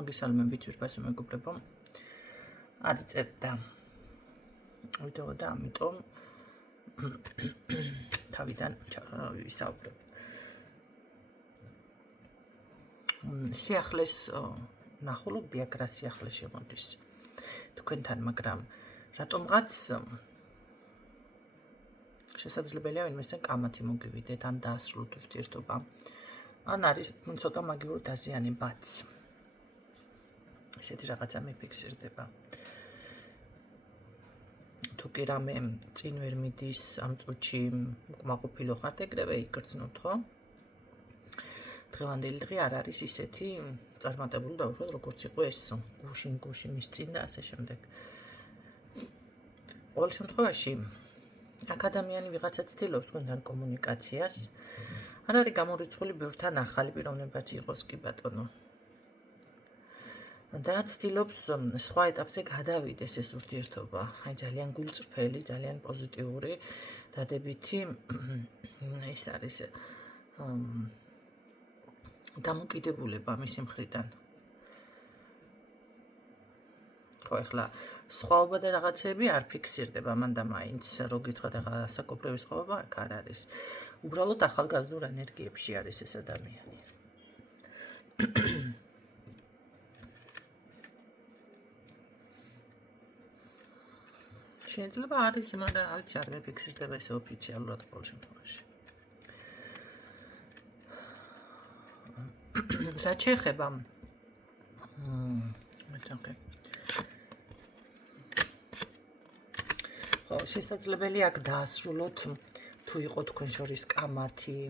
მოგესალმებით ძვირფასო მეგობრებო. არის წერდა ვიდეო და ამიტომ თავიდან ვისაუბრებ. სიახლეს ნახულობდი აქ რა სიახლე შემოდის თქვენთან, მაგრამ რატომღაც შესაძლებელია ვინმესთან კამათი მოგივიდეთ, ან დაასრულოთ ურთიერთობა, ან არის ცოტა მაგიურ დაზიანებაც. ესეთი რაღაცა მიფიქსირდება. თუ კი რამე წინ ვერ მიდის ამ წუთში უკმაყოფილო ხართ, ეგრევე იგრძნობთ, ხო? დღევანდელი დღე არ არის ისეთი წარმატებული დაუშვათ, როგორც იყო ეს გუში მის წინ და ასე შემდეგ. ყოველ შემთხვევაში აქ ადამიანი ვიღაცა ცდილობს თქვენთან კომუნიკაციას, არ არის გამორიცხული ბევრთან ახალი პიროვნებაც იყოს კი ბატონო. და ცდილობს სხვა ეტაპზე გადავიდეს ეს ურთიერთობა, აი ძალიან გულწრფელი, ძალიან პოზიტიური, დადებითი ეს არის დამოკიდებულება მისი მხრიდან. ხო, ეხლა სხვაობა და რაღაცები არ ფიქსირდება, მანდა მაინც რო გითხრათ, ახლა საკუთრივი სხვაობა აქ არ არის. უბრალოდ ახალგაზრდულ ენერგიებში არის ეს ადამიანი. შეიძლება არის, მაგრამ არც არ მეფიქსირდება ეს ოფიციალურად ყოველ შემთხვევაში. რაც შეეხება ხო, შესაძლებელია აქ დაასრულოთ, თუ იყო თქვენ შორის კამათი,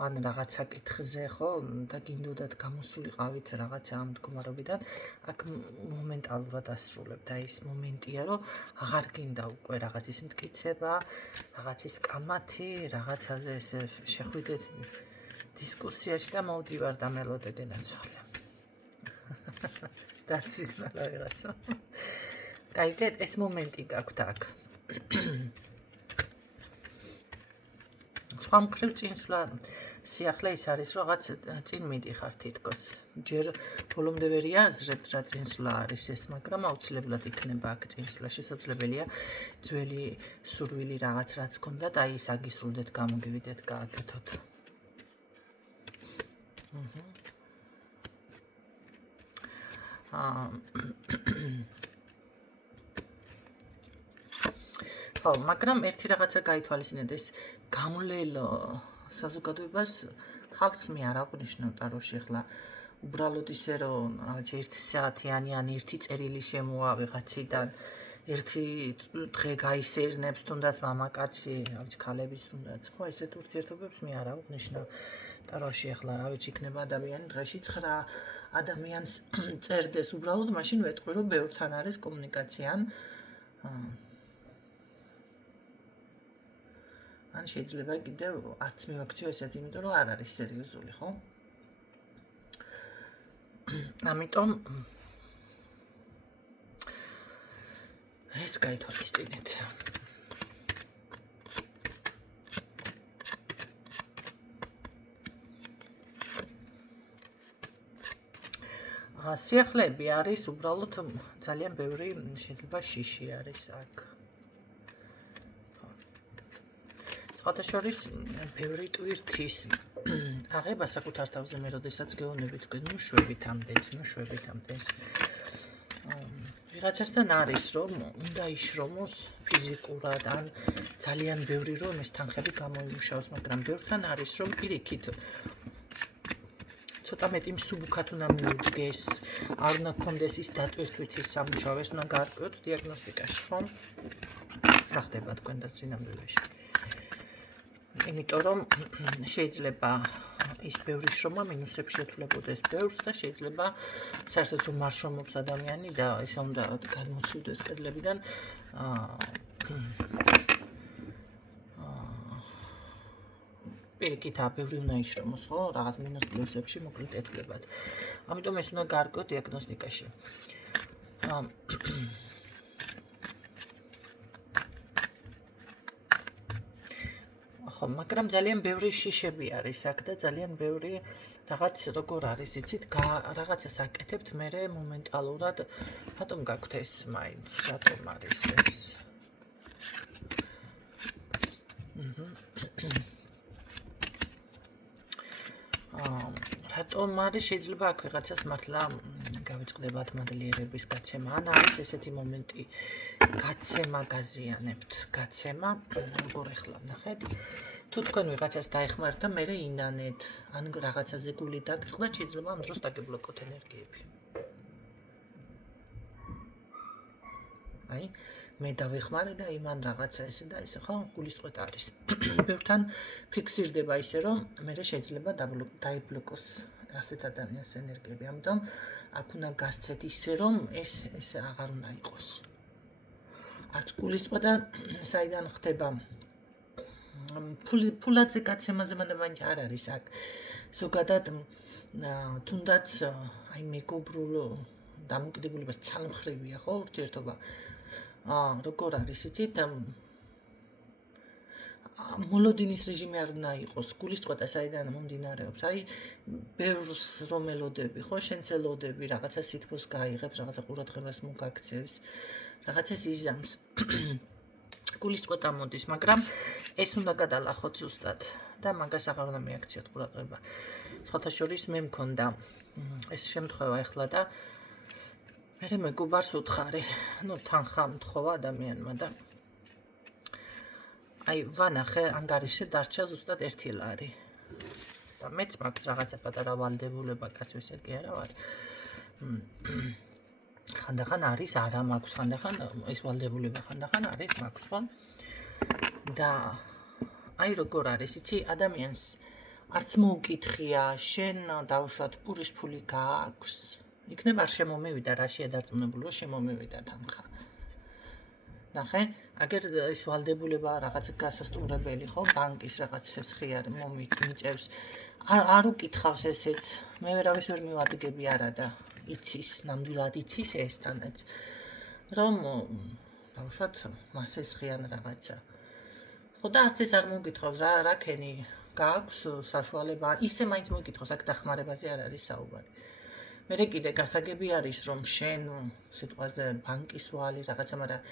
ან რაღაცა კითხზე, ხო, და გინდოდათ გამოსულიყავით რაღაცა ამ მდგომარეობიდან, აქ მომენტალურად ასრულებ და ის მომენტია, რომ აღარ გინდა უკვე რაღაცის მტკიცება, რაღაცის კამათი, რაღაცაზე ესე შეხვიდეთ დისკუსიაში და მოვდივარ და მელოდე დენაცვალე. და სიგნალა ვიღაცა. გაიგეთ, ეს მომენტი გაქვთ აქ. სხვა მხრივ წინსვლა სიახლე ის არის, რომ რაღაც წინ მიდიხარ თითქოს. ჯერ ბოლომდე ვერ იაზრებთ რა წინსვლა არის ეს, მაგრამ აუცილებლად იქნება აქ წინსვლა. შესაძლებელია ძველი სურვილი რაღაც რაც გქონდათ, აი ის აგისრულდეთ, გამოგივიდეთ, გააკეთოთ. ხო, მაგრამ ერთი რაღაცა გაითვალისწინეთ, ეს გამლელ საზოგადოებას ხალხს მე არ აღვნიშნავ ტაროში, ახლა უბრალოდ ისე რომ რაღაც 1 საათიანი ან 1 წერილი შემოვა ვიღაციდან, 1 დღე გაისერნებს თუნდაც მამაკაცი, რაღაც ქალების თუნდაც, ხო, ესეთ ურთიერთობებს მე არ აღვნიშნავ ტაროში, ახლა რა ვიცი, იქნება ადამიანი დღეში 9 ადამიანს წერდეს, უბრალოდ მაშინ ვეტყვი, რომ ბევრთან არის კომუნიკაცია, ან შეიძლება კიდევ არც მივაქციო ესეთი, იმიტომ რომ არ არის სერიოზული, ხო? ამიტომ ეს გაითვალისწინეთ. სიახლეები არის უბრალოდ ძალიან ბევრი, შეიძლება შიში არის აქ. სხვათა შორის ბევრი ტვირთის აღება საკუთარ თავზე მე როდესაც გეუბნები თქვენ, ნუ შვებით ამდენს. ვიღაცასთან არის, რომ უნდა იშრომოს ფიზიკურად, ან ძალიან ბევრი რომ ეს თანხები გამოიმუშაოს, მაგრამ ბევრთან არის, რომ პირიქით ცოტა მეტი მსუბუქად უნდა მიუდგეს, არ უნდა გქონდეს ის დატვირთვითი სამუშაო, ეს უნდა გაარკვიოთ დიაგნოსტიკაში, ხო? რა ხდება თქვენთან წინამძღოლში? იმიტომ რომ შეიძლება ის ბევრი შრომა მინუსებში ეთვლებოდეს ბევრს და შეიძლება საერთოდ რომ არ შრომობს ადამიანი და ესე უნდა გადმოცივდეს კედლებიდან პირიქით ბევრი უნდა იშრომოს, ხო, რაღაც მინუს პლუსებში მოკლედ ეთვლებათ. ამიტომ ეს უნდა გაარკვიოთ დიაგნოსტიკაში. ხო, მაგრამ ძალიან ბევრი შიშები არის აქ და ძალიან ბევრი რაღაც როგორ არის, იცით, რაღაცას აკეთებთ, მერე მომენტალურად რატომ გაქვთ ეს მაინც, რატომ არის ეს? რატომ არის შეიძლება აქ ვიღაცას მართლა გავიწყდებათ მადლიერების გაცემა, ან არის ესეთი მომენტი გაცემა გაზიანებთ, გაცემა, როგორ ახლა ნახეთ, თუ თქვენ ვიღაცას დაეხმართ და მერე ინანეთ, ან რაღაცაზე გული დაგწყდათ, შეიძლება ამ დროს დაგებლოკოთ ენერგიები. აი, მე დავეხმარე და იმან რაღაცა ესე და ესე, ხო, გულისწყეთ არის. ბევრთან ფიქსირდება ისე, რომ მერე შეიძლება დაიბლოკოს ასეთ ადამიანის ენერგიები. ამიტომ აქ უნდა გასცეთ ისე, რომ ეს აღარ უნდა იყოს. არც გულისწყვა და საიდან ხდება ფულადზე გაცემაზე მაინც არ არის აქ. ზოგადად თუნდაც აი მეგობრულ დამოკიდებულებას ცალმხრივია, ხო, ურთიერთობა. როგორ არის, იცით? მოლოდინის რეჟიმი არ უნდა იყოს, გულისწყვა და საიდან მომდინარეობს. აი, ბევრს რომ ელოდები, ხო, შენც ელოდები, რაღაცა სითბოს გაიღებს, რაღაცა ყურადღებას მოგაქცევს, რაღაცას იზამს. გულისწყვა მოდის, მაგრამ ეს უნდა გადალახოთ ზუსტად და მაგას აღარ უნდა მიაქციოთ ყურადღება. სხვათა შორის მე მქონდა ეს შემთხვევა ახლა და მე მეგობარს უთხარი, ну, თანხა მთხოვა ადამიანმა და აი, ვანახე ანგარიშზე დარჩა ზუსტად 1 ლარი. და მეც მაქვს რაღაცა პატარა ვალდებულება, კაც ესე კი არა ვარ. ხანდახან არის, არა მაქვს, ხანდახან ეს ვალდებულება ხანდახან არის, მაქვს, ხო? და აი როგორ არის, იცი, ადამიანს არც მოუკითხია, შენ დავუშვათ პურის ფული გააქვს. იქნება არ შემომივიდა რა შეადარწმუნებულო შემომივიდა თანხა. ნახე, აგერ ეს ვალდებულება რაღაც გასასტუმრებელი, ხო, ბანკის რაღაც სესხი არ მომიწევს. არ უკითხავს ესეც. მე ვერავის ვერ მივადგები არა და იცის, ნამდვილად იცის ეს თანაც. რომ დავუშვათ მას ესხიან რაღაცა. ხო და არც ეს არ მოგითხავს რა ქენი გააქვს საშუალება. ისე მაინც მოგითხავს, აქ დახმარებაზე არ არის საუბარი. მერე კიდე გასაგები არის, რომ შენ სიტყვაზე ბანკის ვალი რაღაცა, მაგრამ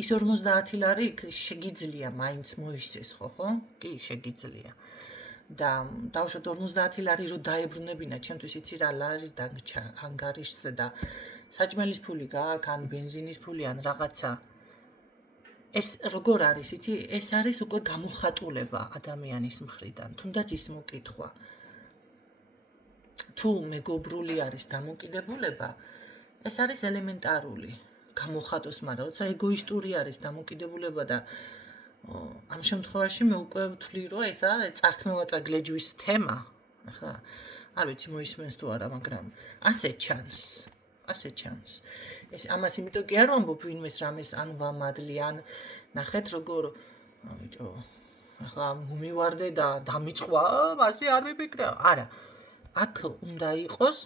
ის 50 ლარი შეგიძლია მაინც მოისცეს, ხო? კი, შეგიძლია. და დავუშვათ 50 ლარი რო დაებრუნებინა, ჩემთვის იცი რა ლარი დაგჭა ანგარიშზე და საჭმელის ფული გააქვს, ან ბენზინის ფული, ან რაღაცა. ეს როგორ არის, იცი? ეს არის უკვე გამოხატულება ადამიანის მხრიდან, თუნდაც ის მოკითხვა. თუ მეგობრული არის დამოკიდებულება, ეს არის ელემენტარული გამოხატოს, მაგრამ როცა ეგოისტური არის დამოკიდებულება და ამ შემთხვევაში მე უკვე ვთვლი, რომ ესა წართმევაწა გლეჯვის თემა, ახლა არ ვიცი მოისმენს თუ არა, მაგრამ ასე ჩანს. ეს ამას იმიტომ კი არ ვამბობ ვინმეს რამეს ან ვამადლი, ან ნახეთ როგორ ბიჭო, ახლა მომივარდე და დამიწყვა, ასე არ მიფიქრე, არა. აქ უნდა იყოს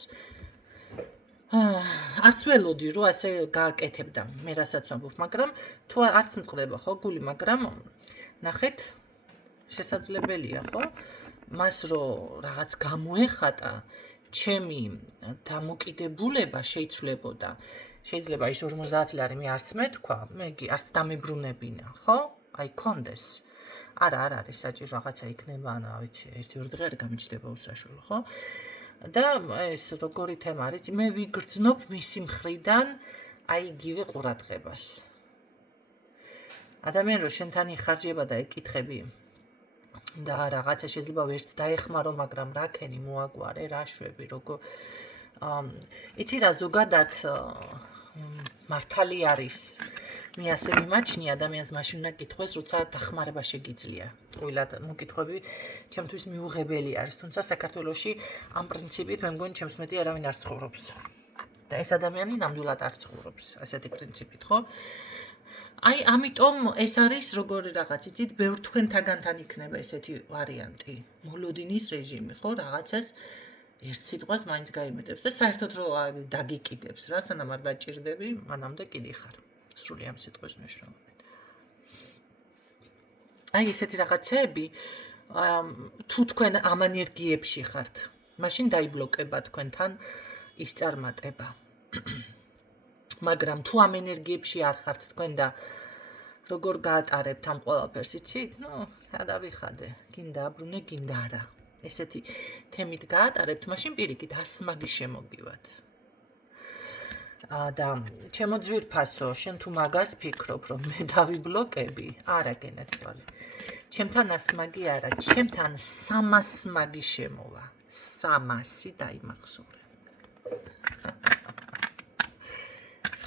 არც ველოდი რომ ასე გააკეთებდა მე რასაც ვამბობ, მაგრამ თუ არც მწყდება ხო გული, მაგრამ ნახეთ შესაძლებელია, ხო? მას რომ რაღაც გამოეხატა ჩემი დამოკიდებულება შეიცვლებოდა. შეიძლება ის 50 ლარი მე არც მეთქვა, მე არც დამებრუნებინა, ხო? აი კონდეს. არა, არ არის საჭირო რაღაცა იქნება, ან ვიცი, 1-2 დღე არ გამიჩნდება უსაშუალო, ხო? და ეს როგორი თემა არის, მე ვიგრძნობ მისი მხრიდან აი იგივე ყურადღებას. ადამიანი რომ შენთან იხარჯება და ეკითხები და რაღაცა შეიძლება ვერც დაეხმარო, მაგრამ რა ქენი მოაგვარე, რა შვები, როგორ იცი რა ზოგადად მართალი არის. მე ასე მიმაჩნი ადამიანს მაშინ უნდა კითხოს, როცა დახმარება შეგიძლია. ტყუილად მოკითხვები ჩემთვის მიუღებელი არის, თუმცა საქართველოში ამ პრინციპით მე მგონი ჩემს მეტი არავინ არ ცხოვრობს. და ეს ადამიანი ნამდვილად არ ცხოვრობს ასეთი პრინციპით, ხო? აი, ამიტომ ეს არის როგორი რაღაც, იცით, ბევრ თქვენთაგანთან იქნება ესეთი ვარიანტი. მოლოდინის რეჟიმი, ხო, რაღაცას ერთ სიტყვას მაინც გაიმეტებს და საერთოდ რომ დაგიკიდებს რა, სანამ არ დაჭირდები, მანამდე კიდი ხარ. სრული ამ სიტყვის მნიშვნელობით. აი, ესეთი რაღაცები თუ თქვენ ამ ენერგიებში ხართ, მაშინ დაიბლოკება თქვენთან ის წარმატება. მაგრამ თუ ამ ენერგიებში არ ხართ თქვენ და როგორ გაატარებთ ამ ყველაფერს, იცით? გადავიხადე, გინდა აბრუნე, გინდა არა. ესეთი თემით გაატარებთ, მაშინ პირიქით ასმაგი შემოგივათ. და ჩემო ძვირფასო, შენ თუ მაგას ფიქრობ, რომ მე დავიბლოკები, არა გენაცვალე. ჩემთან ასმაგი არა, ჩემთან 300 მაგი შემოვა. 300 დაიმახსოვრე.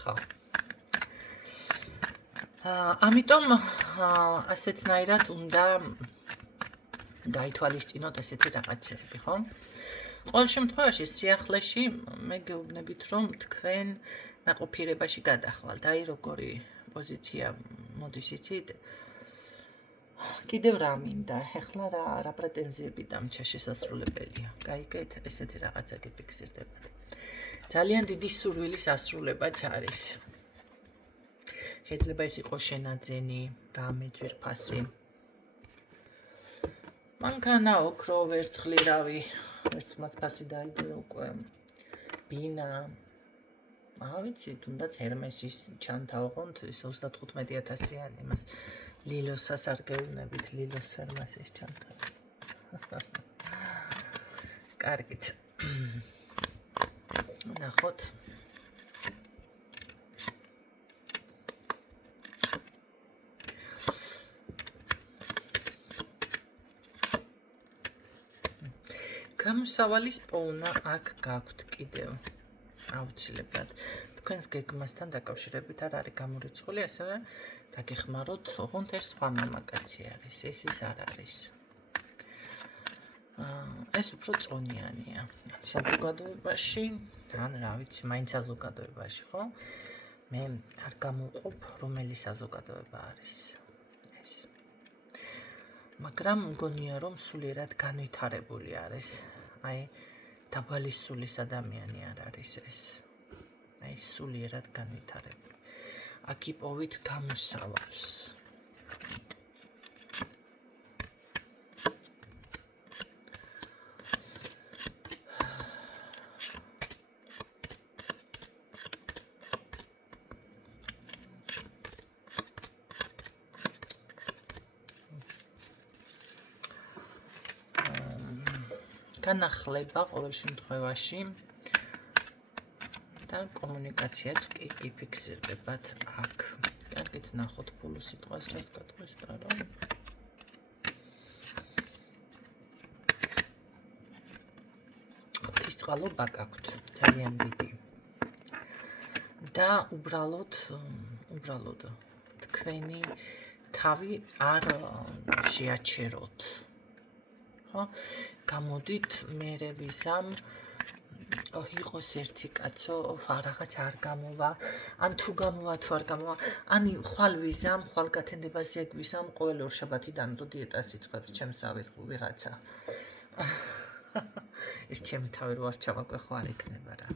ხო. ამიტომ ასეთნაირად უნდა გაითვალისწინოთ ესეთი რაღაცები, ხო? ყოველ შემთხვევაში სიახლეში მე გეუბნებით, რომ თქვენ ნაყოფიერებაში გადახვალთ. აი როგორი პოზიცია მოდის იცით? კიდევ რა მინდა, ეხლა რა პრეტენზიები დამჩა შესაძლებელია. გაიგეთ, ესეთი რაღაცა გიფიქსირდებათ. ძალიან დიდი სურვილის ასრულებაც არის. შეიძლება ეს იყოს შენაძენი, რამე ძვირფასი. მანქანა, ოქრო, ვერცხლირავი, ვერც მაცფასი დაიდო უკვე. ბინა. ვიცი, თუნდაც ჰერმესის ჩანთა ოღონდ ის 35,000-იანი, იმას ლილოსას არ გეუბნებით, ლილოს ჰერმესის ჩანთა. კარგით. ნახოთ. გამოსავალის პოვნა აქ გაქვთ კიდევ. აუცილებლად. თქვენს გეგმასთან დაკავშირებით არ არის გამორიცხული, ასევე დაგეხმაროთ, ოღონდ ეს სხვა მამაკაცი არის, ეს ის არ არის. ეს უფრო წონიანია. საზოგადოებაში, ან რა ვიცი, მაინც საზოგადოებაში, ხო? მე არ გამოვყოფ, რომელი საზოგადოება არის ეს. მაგრამ მგონია, რომ სულიერად განვითარებული არის. აი, დაბალი სულის ადამიანი არ არის ეს. აი, სულიერად განვითარებული. აქ იპოვით გამოსავალს. განახლება ყოველ შემთხვევაში და კომუნიკაციაც კი გიფიქსირდებათ აქ. კარგით ნახოთ ბოლო სიტყვას რას გატყვის და რა. ღვთისწყალობა გაქვთ ძალიან დიდი. და უბრალოდ თქვენი თავი არ შეაჩეროთ. ხო? გამოდით მერე ვიზამ იყოს ერთი კაცო, რაღაც არ გამოვა, ან თუ გამოვა, თუ არ გამოვა, ან ხვალ ვიზამ, ხვალ გათენდებაზე ეგ ვიზამ, ყოველ ორშაბათიდან რო დიეტას იწყებს ჩემს ვიღაცა. ეს ჩემი თავი რო არ ჩავაკვე ხო არ იქნება რა.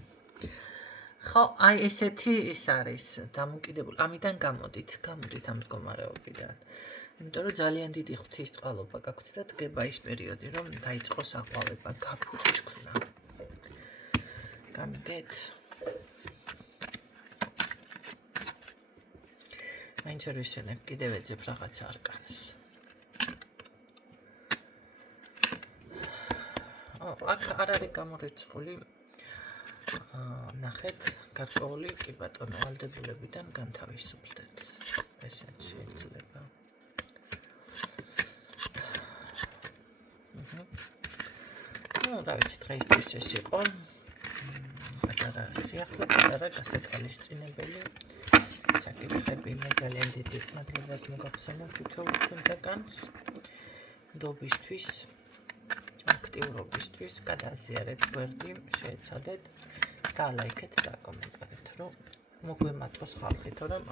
ხო, აი ესეთი ის არის დამოკიდებული. ამიდან გამოდით ამ მდგომარეობიდან. იმიტომ რომ ძალიან დიდი ღვთისწყალობა გაქვთ და დგება ის პერიოდი, რომ დაიწყოს აყვავება, გაფურჩქნა. გამიგეთ? მაინც არ ვისვენებ, კიდევ ეძებ რაღაც არკანს. აქ არ არის გამორიცხული. ნახეთ, გარკვეული კი ბატონო ვალდებულებიდან განთავისუფლდეთ. ესეც შეიძლება. რა ვიცი, დღეისთვის ეს იყო. პატარა სიახლე, პატარა გასათვალისწინებელი საკითხები. მე ძალიან დიდი მადლობას მოგახსენებ თითოეულ თქვენთაგანს. ნდობისთვის, აქტიურობისთვის, გადააზიარეთ გვერდი, შეეცადეთ, დალაიქეთ და კომენტარეთ, რომ მოგვემატოს ხალხი, თორემ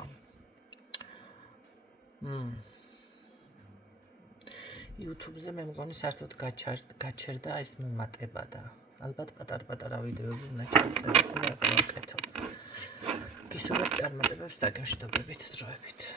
YouTube-ზე მე მგონი საერთოდ გაჩერდა ეს მომატება და ალბათ პატარ-პატარა ვიდეოები უნდა ჩავწერო და გავაკეთო. გისურვებთ წარმატებებს და გაშდობებით დროებით.